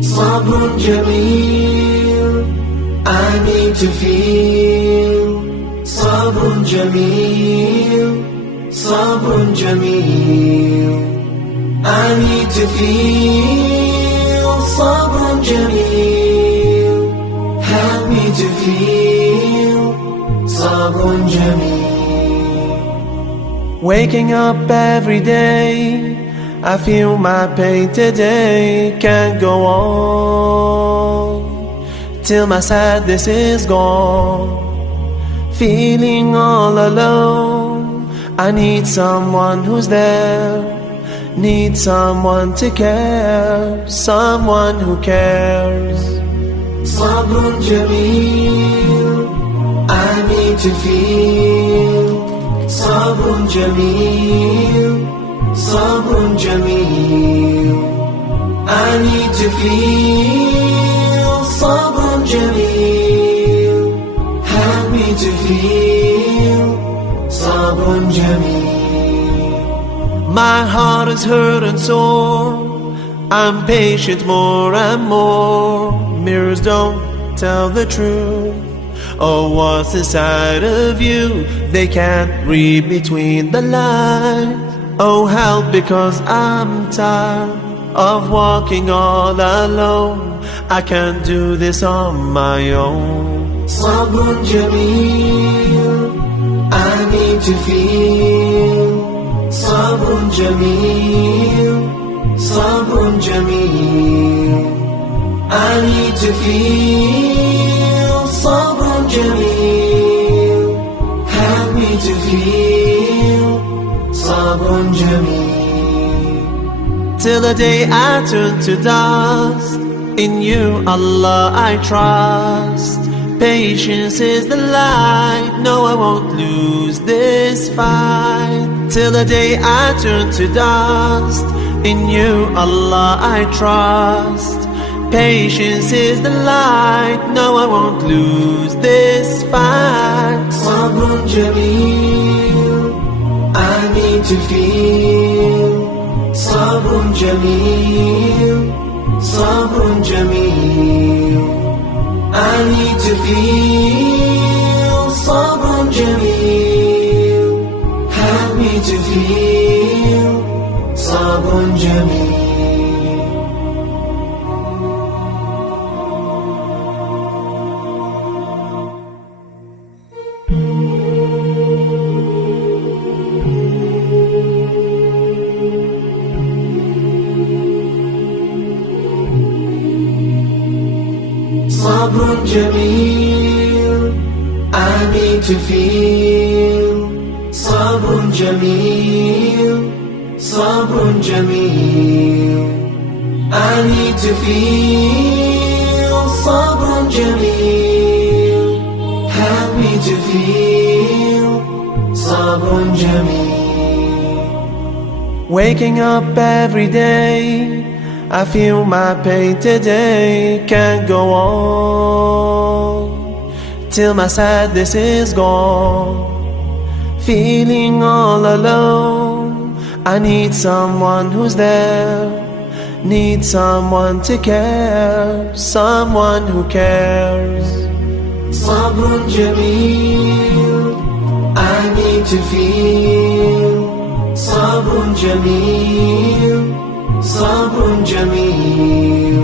صبر جميل I need to feel صبر جميل صبر جميل I need to feel صبر جميل help me to feel صبر جميل Waking up every day, I feel my pain today can't go on till my sadness is gone. Feeling all alone, I need someone who's there, need someone to care, someone who cares. صبر جميل I need to feel صبر جميل صبر جميل I need to feel صبر جميل help me to feel صبر جميل My heart is hurt and sore, I'm patient more and more. Mirrors don't tell the truth, oh what's inside of you, they can't read between the lines. Oh help because I'm tired of walking all alone, I can't do this on my own. صبر جميل I need to feel صبر جميل صبر جميل I need to feel صبر جميل help me to feel صبر جميل Till the day I turn to dust, in you Allah I trust. Patience is the light, no I won't lose this fight. Till the day I turn to dust, in you Allah I trust. Patience is the light, no I won't lose this fight. صبر جميل I need to feel صبر جميل صبر جميل I need to feel صبر جميل help me to feel صبر جميل صبر جميل I need to feel صبر جميل صبر جميل I need to feel صبر جميل help me to feel صبر جميل Waking up every day, I feel my pain today can't go on till my sadness is gone. Feeling all alone, I need someone who's there, need someone to care, someone who cares. صبر جميل I need to feel صبر جميل صبر جميل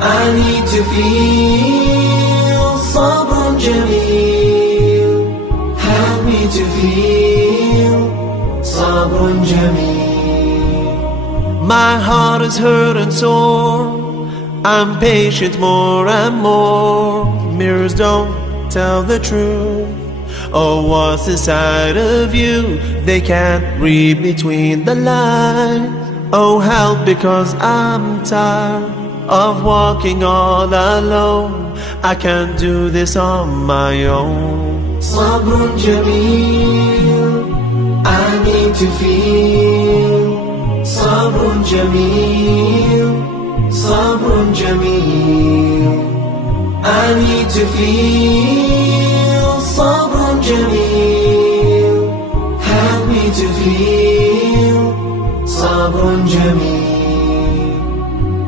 I need to feel صبر جميل help me to feel صبر جميل My heart is hurt and sore, I'm patient more and more. Mirrors don't tell the truth, oh what's inside of you, they can't read between the lines. Oh help because I'm tired of walking all alone, I can't do this on my own. صبر جميل I need to feel صبر جميل صبر جميل I need to feel Sabrun Jameel. Help me to feel Sabrun Jameel.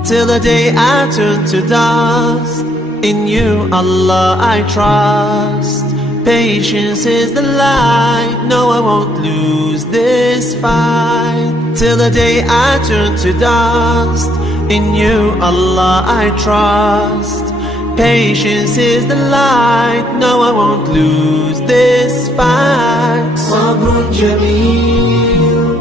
Till the day I turn to dust, in you Allah I trust. Patience is the light, no I won't lose this fight. Till the day I turn to dust, in you Allah I trust. Patience is the light, no I won't lose this fight. Sabrun Jameel,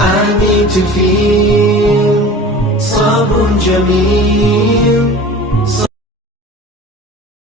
I need to feel Sabrun Jameel.